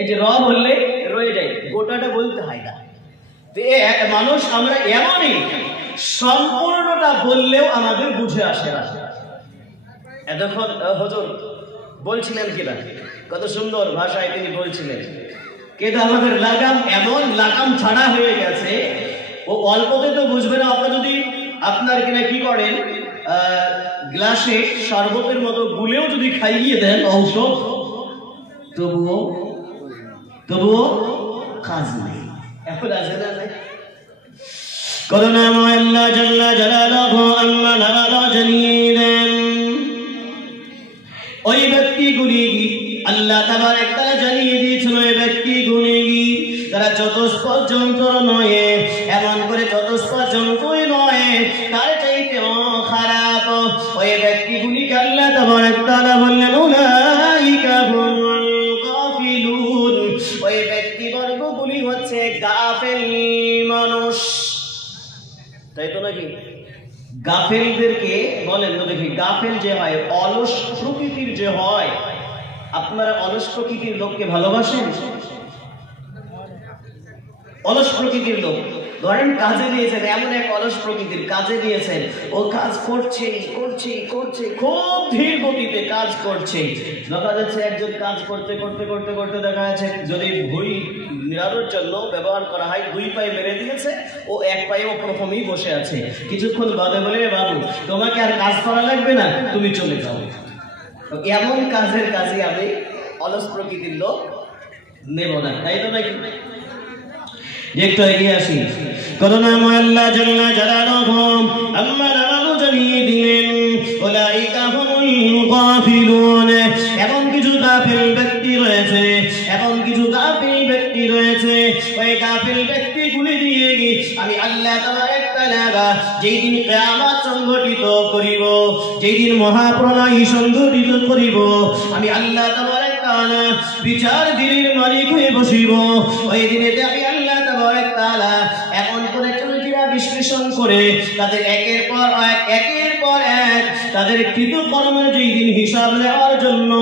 এটি র বললে রয়ে যায়, গোটাটা বলতে হয় না। মানুষ আমরা এমনই সম্পূর্ণটা বললেও আমাদের বুঝে আসে না। এতক্ষণ হুজুর বলছিলেন কিনা, কত সুন্দর ভাষায় তিনি বলছিলেন, কিন্তু আমাদের লাগাম এমন লাগাম ছাড়া হয়ে গেছে, ও অল্পতে তো বুঝবে না। আপনি যদি আপনার কিনা কি করেন, গ্লাসে শরবতের মতো গুলেও যদি খাইয়ে দেন ঔষধ, তবুও কাজ নেই। এখন আছে না নাই? করুণাময় আল্লাহ জাল্লা জালালুহু আম্মা নাওয়ালা জানিয়ে দেন, ওই ব্যক্তিগুলি আল্লাহ তাবারক তাআলা জানিয়ে দিয়েছেন, ওই ব্যক্তিগুলি তারা চতুষ্পদ যন্ত্র নয়, এমন করে চতুষ্পদ যন্ত্রই নয়, তার চাইতেও খারাপ ওই ব্যক্তিগুলিকে আল্লাহ তাবারক তাআলা বললেন উলাইকা হুমুল গাফিলুন, ওই ব্যক্তিবর্গগুলি হচ্ছে গাফেল মানুষ। তাই তো নাকি? গাফেলদেরকে বলেন তো দেখি, গাফেল যে হয়, অলস প্রকৃতির যে হয়, আপনারা অলস প্রকৃতির লোককে ভালোবাসেন? অলস প্রকৃতির লোক ধরেন কাজে দিয়েছেন, এমন এক অলস প্রকৃতির কাজে দিয়েছেন, ও কাজ করছে করছে করছে, খুব ধীর গতিতে কাজ করছে। দেখা যাচ্ছে একজন কাজ করতে করতে করতে করতে দেখা যাচ্ছে যদি ভুঁড়ি নিরানোর জন্য ব্যবহার করা হয়, 2 পায়ে মেরে দিয়েছে, ও 1 পায়ে ও প্রথমেই বসে আছে। কিছুক্ষণ বাদে বলে, বাবু তোমাকে আর কাজ করা লাগবে না, তুমি চলে যাও। এমন কাজের কাজে আমি অলস প্রকৃতির লোক নেব না, তাই তো নাকি? একটু এগিয়ে আসি। করুণাময় আল্লাহ জাল্লা জালালুহু আম্মা নাওয়ালা জানিয়ে দিলেন উলাইকা হুমুল গাফিলুন, এমন কিছু গাফিল ব্যক্তি রয়েছে, এমন কিছু গাফিল ব্যক্তি রয়েছে, ওই গাফিল ব্যক্তিগুলি দিয়ে আমি আল্লাহ তাবারক তাআলা যেই দিন কিয়ামত সংঘটিত করিব, যেই দিন মহাপ্রলয় সংঘটিত করিব, আমি আল্লাহ তাবারক তাআলা বিচার দিনের মালিক হয়ে বসিব। ওই দিনে আমি আল্লাহ তাবারক তাআলা এমন করে চরিত্রা বিশ্লেষণ করে তাদের একের পর এক তাদের কৃতকর্মের যেই দিন হিসাব নেওয়ার জন্য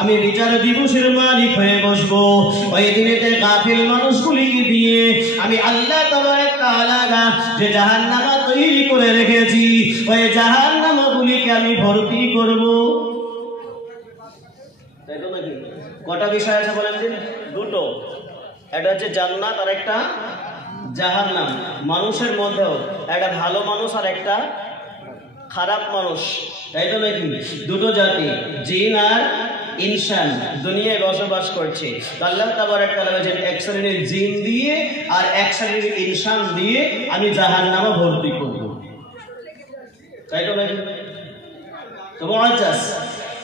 আমি বিচার দিবসের মালিক হয়ে বসবো। ওই দিনেতে গাফিল মানুষগুলিকে দিয়ে আমি আল্লাহ তাবারক তাআলা যে জাহান্নাম তৈরি করে রেখেছি, ওই জাহান্নামগুলিকে আমি ভর্তি করব। তাই তো নাকি? কটা বিষয় আছে বলেন দিন? 2টো। একটা হচ্ছে জান্নাত আর একটা জাহান্নাম। মানুষের মধ্যেও একটা ভালো মানুষ আর একটা খারাপ মানুষ, তাই তো নাকি? 2টো জাতি, জিন আর ইনসান দুনিয়ায় বসবাস করছে। আল্লাহ তাবারক তাআলা বলেন, এক শ্রেণীর জিন দিয়ে আর এক শ্রেণীর ইনসান দিয়ে আমি জাহান্নামে ভর্তি করব, তাই তো নাকি? তো মুআজ্জাজ,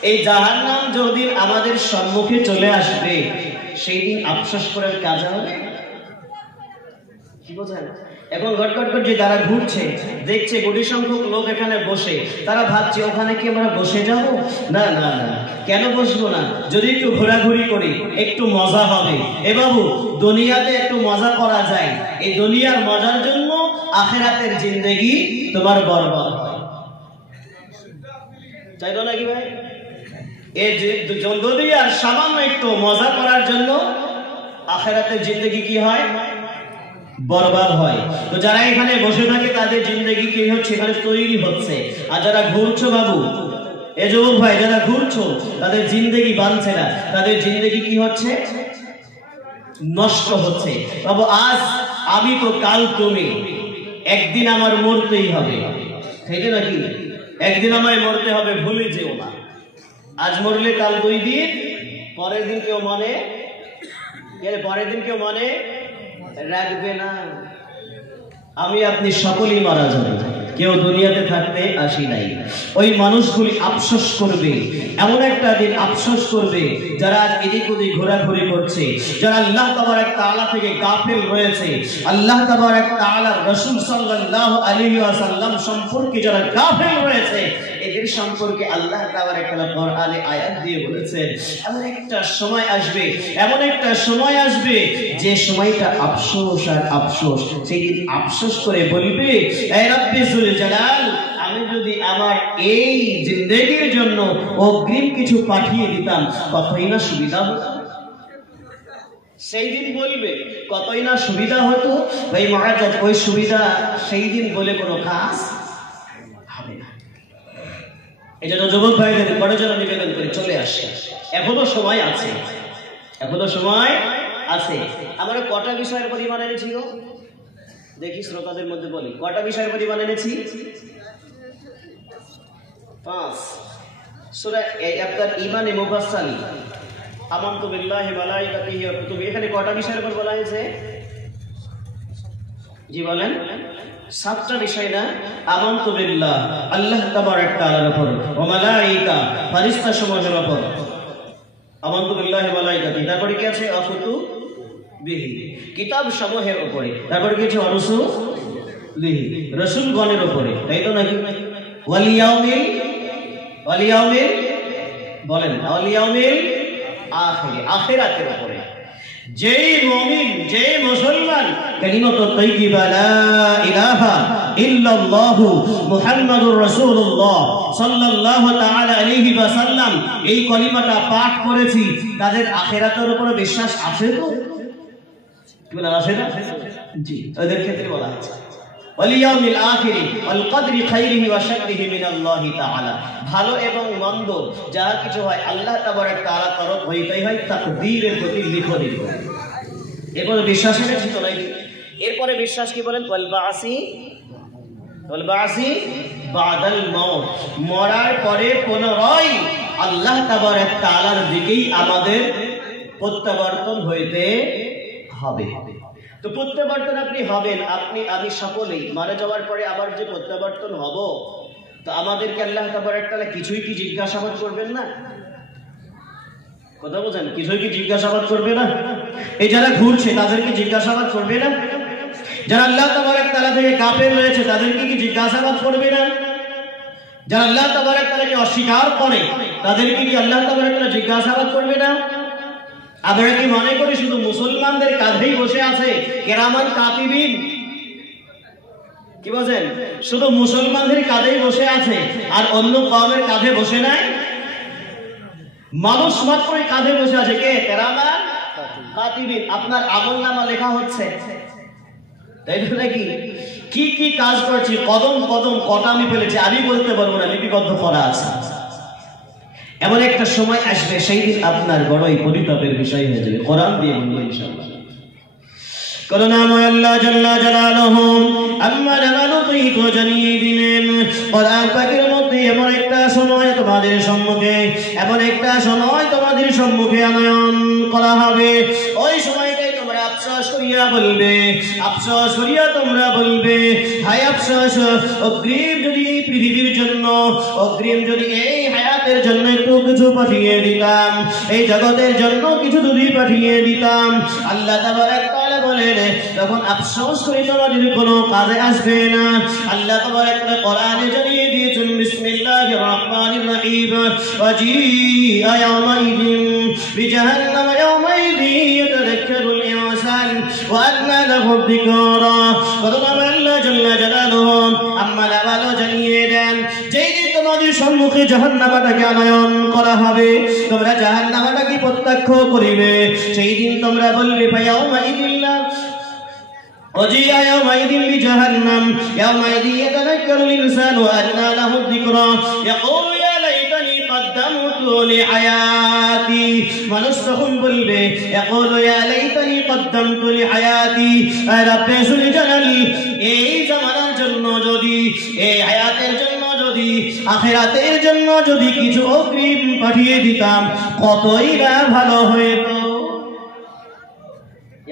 এই জাহান্নাম যেদিন আমাদের সম্মুখে চলে আসবে, সেই দিন আফসোস করার কাজ হবে। কি বোঝেন? এখন ঘটঘট যে তারা ঘুরছে, দেখছে কোটি সংখ্যক লোক এখানে বসে, তারা ভাবছে ওখানে কি আমরা বসে যাব? না না না, কেন বসবো না? যদি একটু ঘোরাঘুরি করি, একটু মজা হবে। এ বাবু, দুনিয়াতে একটু মজা করা যায়, এই দুনিয়ার মজার জন্য আখিরাতের জিন্দেগি তোমার বরবাদ হয়, তাই তো নাকি ভাই? এই দুনিয়ার সামান্য একটু মজা করার জন্য আখিরাতের জিন্দেগি কি হয়? বরবাদ হয়। তো যারা এখানে বসে থাকে তাদের জিন্দেগি কি হচ্ছে? এখানে তৈরি হচ্ছে। আর যারা ঘুরছো বাবু, এ যুবক ভাই, যারা ঘুরছো তাদের জিন্দেগি বানছে না, তাদের জিন্দেগি কি হচ্ছে? নষ্ট হচ্ছে। বাবু, আজ আমি তো কাল তুমি, একদিন আমার মরতেই হবে, ঠিক নাকি? একদিন আমায় মরতে হবে, ভুলে যেও না। আজ মরলে কাল 2 দিন, পরের দিন কেউ মনে রাখবে না। আমি আপনি সকলেই মারা যাবে, কেউ দুনিয়াতে থাকতে আসি নাই। ওই মানুষগুলি আফসোস করবে, এমন একটা দিন আফসোস করবে যারা এদিক ওদিক ঘোরাঘুরি করছে, যারা আল্লাহ তাবারক তাআলা থেকে গাফিল রয়েছে, আল্লাহ তাবারক তাআলার রাসূল সাল্লাল্লাহু আলাইহি ওয়াসাল্লাম সম্পর্কে যারা গাফিল রয়েছে, এদের সম্পর্কে আল্লাহ তাবারক তাআলা কোরআনে আয়াত দিয়ে বলেছেন, এমন একটা সময় আসবে, এমন একটা সময় আসবে যে সময়টা আফসোস আর আফসোস। সেই দিন আফসোস করে বলবে, এ রব্বে জুল জালাল, আমি যদি আমার এই জিন্দেগির জন্য অগ্রিম কিছু পাঠিয়ে দিতাম, কতই না সুবিধা হতো। সেই দিন বলবে কতই না সুবিধা হতো। ভাই মহারাজ, ওই সুবিধা সেই দিন বলে কোনো কাজ হবে না। এই জন্য যুবক ভাইদের বড় জন্য নিবেদন করে চলে আসে, এখনো সময় আছে, এখনো সময় আছে। আমরা কটা বিষয়ের পরিমাণ এনেছি গো? দেখি শ্রোতাদের মধ্যে বলি, কটা বিষয়ের পরিমাণ এনেছি? 5। সূরা আপনার ঈমানে মুফাসসাল, আমানতু বিল্লাহি ওয়া মালাইকাতিহি ওয়া কুতুবিহি, এখানে কটা বিষয়ের উপর বলা হয়েছে? জি বলেন। 7টা বিষয় না? আমানতু বিল্লাহ, আল্লাহ তাবারাক তাআলার উপর, ওয়া মালাইকা, ফেরেশতা সমূহের উপর, আমানতু বিল্লাহি ওয়া মালাইকাতিহি, তারপরে কি আছে? ওয়া কুতুবিহি, কিতাব সমূহের উপরে, তারপরে কি আছে? ওয়া রাসূলিহি, রাসূলগণের উপরে, তাই তো নাকি? ওয়াল ইয়াউমিল বলেন, ওয়াল ইয়াউমিল আখির, আখিরাতের উপরে। যেই মুমিন, যেই মুসলমান কালিমাতু তাইয়্যিবা লা ইলাহা ইল্লাল্লাহু মুহাম্মাদুর রাসূলুল্লাহ সাল্লাল্লাহু তাআলা আলাইহি ওয়াসাল্লাম এই কলিমাটা পাঠ করেছি, তাদের আখিরাতের উপরে বিশ্বাস আছে তো? কি বলা আছে না? জি, ওদের ক্ষেত্রে বলা আছে ওয়াল ইয়াউমিল আখির ওয়াল কদরি খাইরিহি ওয়া শাররিহি মিনাল্লাহি তাআলা, ভালো এবং মন্দ যা কিছু হয় আল্লাহ তাবারাক তাআলা তরফ হইতেই হয়, তাকদীরের প্রতি লিখনির। এরপরে বিশ্বাস এনেছি তো নাকি? এরপরে বিশ্বাস কি বলেন? ওয়াল বাসি বাদাল মাউত, মরার পরে পুনরায় আল্লাহ তাবারাক তাআলার দিকেই আমাদের প্রত্যাবর্তন হইতে হবে। তো প্রত্যাবর্তন আপনি হবেন, আপনি আমি সকলেই মারা যাওয়ার পরে আবার যে প্রত্যাবর্তন হব, তো আমাদেরকে আল্লাহ তাবারাক তাআলা কিছুই কি জিজ্ঞাসাবাদ করবেন না? কথা বলেন, কিছুই কি জিজ্ঞাসাবাদ করবে না? এই যারা ঘুরছে তাদেরকে জিজ্ঞাসাবাদ করবে না? যারা আল্লাহ তাবারাক তাআলা থেকে গাফেল রয়েছে তাদেরকে কি জিজ্ঞাসাবাদ করবে না? যারা আল্লাহ তাবারাক তাআলাকে অস্বীকার করে তাদেরকে কি আল্লাহ তাবারাক তাআলা জিজ্ঞাসাবাদ করবে না? আমরা কি মনে করি শুধু মুসলমানদের কাঁধেই বসে আছে কেরামান কাতিবিন? কি বলেন? শুধু মুসলমানদের কাঁধেই বসে আছে আর অন্য কওমের কাঁধে বসে নাই? মানুষ মাত্রই কাঁধে বসে আছে কে? কেরামান কাতিবিন। আপনার আমলনামা লেখা হচ্ছে, তাই তো নাকি? কি কি কাজ করছি, কদম কদম কটা আমি ফেলেছি আমি বলতে পারবো না, লিপিবদ্ধ করা আছে। এমন একটা সময় আসবে সেই দিন আপনার বড়ই পরিতাপের বিষয় হয়ে যাবে। কোরআন দিয়ে বলবো ইনশাআল্লাহ। করুণাময় আল্লাহ জাল্লা জালালুহু আম্মা জালালুহি তো জানিয়ে দিলেন কোরআন পাকের মধ্যে এমন একটা সময় তোমাদের সম্মুখে, এমন একটা সময় তোমাদের সম্মুখে আনয়ন করা হবে। ওই সময়টাই তোমরা আফসোস করিয়া বলবে, আফসোস করিয়া তোমরা বলবে, হায় আফসোস, অগ্রিম যদি এই পৃথিবীর জন্য, অগ্রিম যদি এই হায়াতের জন্য একটু কিছু পাঠিয়ে দিতাম, এই জগতের জন্য কিছু যদি পাঠিয়ে দিতাম। আল্লাহ তাবারাক তাআলা বলেন তখন আফসোস করে তোমাদের কোনো কাজে আসবে না। আল্লাহ তাবারাক তাআলা কোরআনে জানিয়ে দিয়েছেন, বিসমিল্লাহির রহমানির রহিম, ওয়াজিআ ইয়াওমাইদিন বিজাহান্নাম ইয়াওমাইদিন ইয়াতাযাক্কারুল ইনসান ওয়া আন্না লাহু যিকরা। আল্লাহ জাল্লা জালালুহু আম্মা লাবালো জানিয়ে দেন যেই দিন তোমাদের সম্মুখে জাহান্নামটাকে আনয়ন করা হবে, তোমরা জাহান্নামটাকে প্রত্যক্ষ করিবে, সেই দিন তোমরা বলবে ফায়াউমাইদিল্লাহ وجيء يومئذ بجهنم يومئذ يتذكر الإنسان وأنى له الذكرى يقول يا ليتني قدمت لحياتي। মানুষ তখন বলবে يقول يا ليتني قدمت لحياتي, রব্বে যুল জালাল, এই জামানার জন্য যদি, এই হায়াতের জন্য যদি, আখিরাতের জন্য যদি কিছু অগ্রিম পাঠিয়ে দিতাম কতই না ভালো হতো।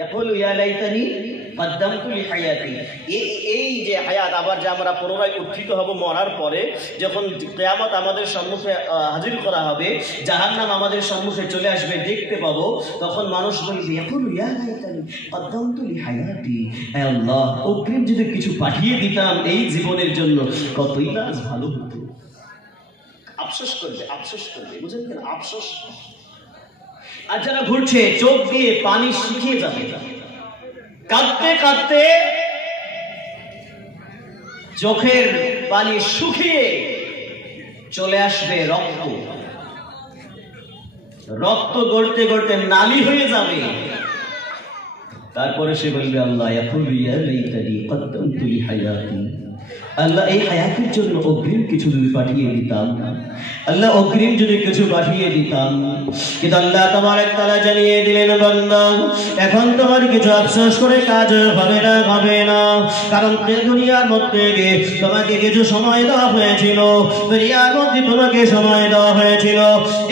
يقول يا ليتني قدمت لحياتي, এই যে হায়াত, আবার যে আমরা পুনরায় উত্থিত হব মরার পরে, যখন কিয়ামত আমাদের সম্মুখে হাজির করা হবে, জাহান্নাম আমাদের সম্মুখে চলে আসবে, দেখতে পাবো, তখন মানুষ বলবে يقول يا ليتني قدمت لحياتي, হে আল্লাহ, অগ্রিম যদি কিছু পাঠিয়ে দিতাম এই জীবনের জন্য কতই না ভালো হতো। আফসোস করবে, আফসোস করবে, বুঝেন কেন? আফসোস। আর যারা ঘুরছে চোখ দিয়ে পানি শুকিয়ে যাবে, কাঁদতে কাঁদতে চোখের পানি শুকিয়ে চলে আসবে রক্ত, রক্ত গড়তে গড়তে নালী হয়ে যাবে। তারপরে সে বলবে আল্লাহ আল্লাহ এই হায়াতের জন্য অগ্রিম কিছু যদি পাঠিয়ে দিতাম, আল্লাহ অগ্রিম যদি কিছু পাঠিয়ে দিতাম। কিন্তু আল্লাহ তাবারক তাআলা জানিয়ে দিলেন বান্দা এখন তোমার কিছু আফসোস করে কাজ হবে না, হবে না। কারণ দুনিয়ার মধ্যে তোমাকে কিছু সময় দেওয়া হয়েছিল, দুনিয়ার মধ্যে তোমাকে সময় দেওয়া হয়েছিল।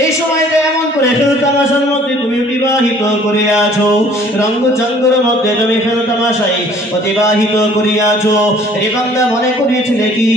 এই সময়টা এমন করে খেলতামাশার মধ্যে তুমি অতিবাহিত করে আছো, রঙ্গ চঙ্গের মধ্যে তুমি খেলতামাশাই অতিবাহিত করিয়াছো। এই বান্দা মনে করেছিলে কি,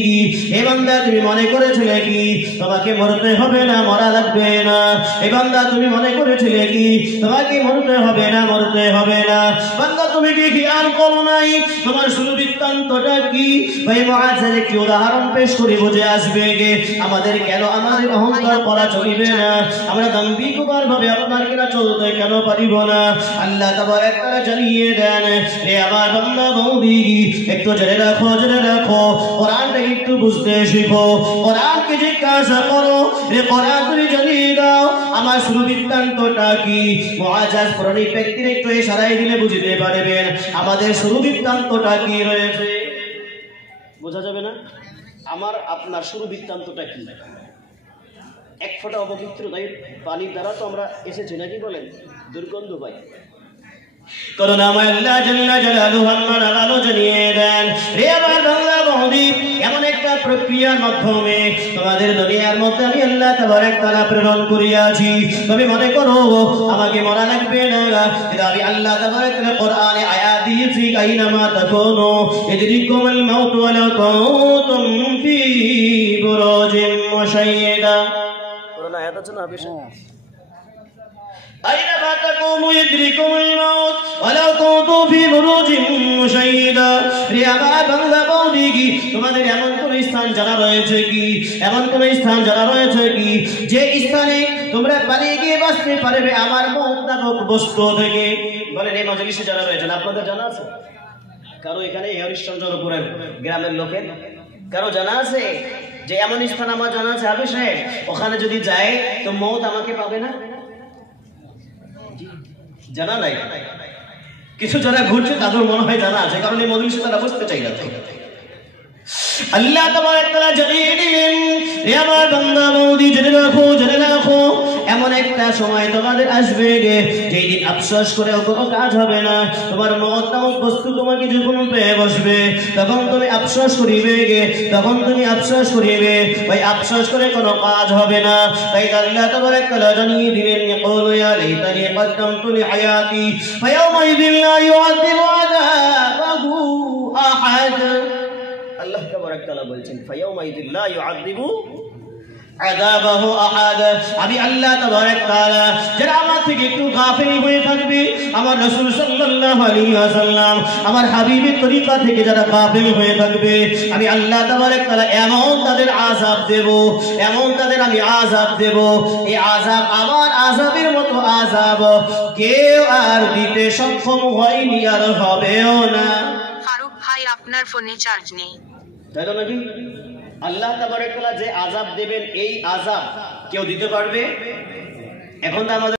এই বান্দা তুমি মনে করেছিলে কি তোমাকে মরতে হবে না, মরা লাগবে না? এই বান্দা তুমি মনে করেছিলে কি তোমাকে মরতে হবে না, মরতে হবে না? বান্দা তুমি কি খেয়াল করো নাই তোমার শুরু বৃত্তান্তটা কি? ভাই মুআজ্জাজ একটি উদাহরণ পেশ করে বুঝে আসবে গে আমাদের কেন আমাদের অহংকার করা চলিবে না, আমরা দাম্ভিকতার ভাবে আপনার কিনা চলতে কেন পারিব না? আল্লাহ তাবারক তাআলা জানিয়ে দেন রে আমার বান্দা বৌদি একটু জেনে রাখো, জেনে রাখো কোরআনটাকে একটু বুঝতে শিখো, কোরআনকে জিজ্ঞাসা করো রে কোরআন তুমি জানিয়ে দাও আমার শুরু বৃত্তান্তটা কি? মুআজ্জাজ পুরানিক ব্যক্তির একটু ইশারায় দিলে বুঝতে পারবেন আমাদের শুরু বৃত্তান্তটা কি রয়েছে। বোঝা যাবে না আমার আপনার শুরু বৃত্তান্তটা কি? এক ফোঁটা অপবিত্র পানির দ্বারা তো আমরা এসেছি নাকি বলেন? দুর্গন্ধ পাই। করুণাময় আল্লাহ জাল্লা জালালুহু আলো জানিয়ে দেন রে আমার বাংলা বৌদি এমন একটা প্রক্রিয়ার মাধ্যমে তোমাদের দুনিয়ার মধ্যে আমি আল্লাহ তাবারক তাআলা প্রেরণ করিয়াছি। তুমি মনে করো আমাকে মরা লাগবে না, কিন্তু আমি আল্লাহ তাবারক তাআলা কোরআনে আয়াত দিয়েছি কাইনামা তাকুনু ইদরিকুমুল মাউত ওয়ালা কুনতুম ফি বুরুজিন মুশাইয়্যাদা। কোরআন আয়াত আছে না বেশি أينما تقوموا يدرككم الموت ولو كنتم في بروج مشيدة। তোমাদের এমন কোন স্থান জানা রয়েছে কি, এমন কোন স্থান জানা রয়েছে কি যে স্থানে তোমরা পালিয়ে গিয়ে বাঁচতে পারবে আমার মওত নামক বস্তু থেকে? বলেন এই মজলিসে জানা রয়েছে না? আপনাদের জানা আছে? কারো এখানে হরিশ্চন্দ্রপুরের গ্রামের লোকের কারো জানা আছে যে এমন স্থান আমার জানা আছে আবু সাহেব ওখানে যদি যায় তো মওত আমাকে পাবে না? জানা নাই। কিছু যারা ঘুরছে তাদের মনে হয় জানা আছে, কারণ এই মজলিসে তারা বুঝতে চাই না। আল্লাহ তাবারক তাআলা জানিয়ে দিলেন হে আমার বান্দা বৌদি জেনে রাখো, জেনে রাখো এমন একটা সময় তোমাদের আসবে যেই দিন আফসোস করেও কোনো কাজ হবে না। তোমার মওত নামক বস্তু তোমাকে যখন পেয়ে বসবে তখন তুমি আফসোস করিবে, তখন তুমি আফসোস করিবে, ওই আফসোস করে কোনো কাজ হবে না। তাই আল্লাহ তাবারক তাআলা জানিয়ে দিলেন ইয়াকুলু ইয়া লাইতানি কদ্দামতু লিহায়াতি ফায়াউমাইযিন লা ইউআযিবু আযাবাহু আহাদ। আল্লাহ তাবারক তাআলা বলছেন ফায়াউমাইযিন লা ইউআযিবু আযাবাহু আহাদ। আমি আল্লাহ তাবারক তাআলা যারা আমার থেকে একটু গাফিল হয়ে থাকবে, আমার রাসূল সাল্লাল্লাহু আলাইহি ওয়াসাল্লাম আমার হাবিবের তরিকা থেকে যারা গাফিল হয়ে থাকবে, আমি আল্লাহ তাবারক তাআলা এমন তাদের আযাব দেব, এমন তাদের আমি আযাব দেব, এই আযাব আমার আযাবের মতো আযাব কেউ আর দিতে সক্ষম হয়নি আর হবেও না। ফারুক ভাই আপনার ফোনে চার্জ নেই, তাই তো নাকি? আল্লাহ তাবারক তাআলা যে আযাব দেবেন এই আযাব কেউ দিতে পারবে? এখন তো আমাদের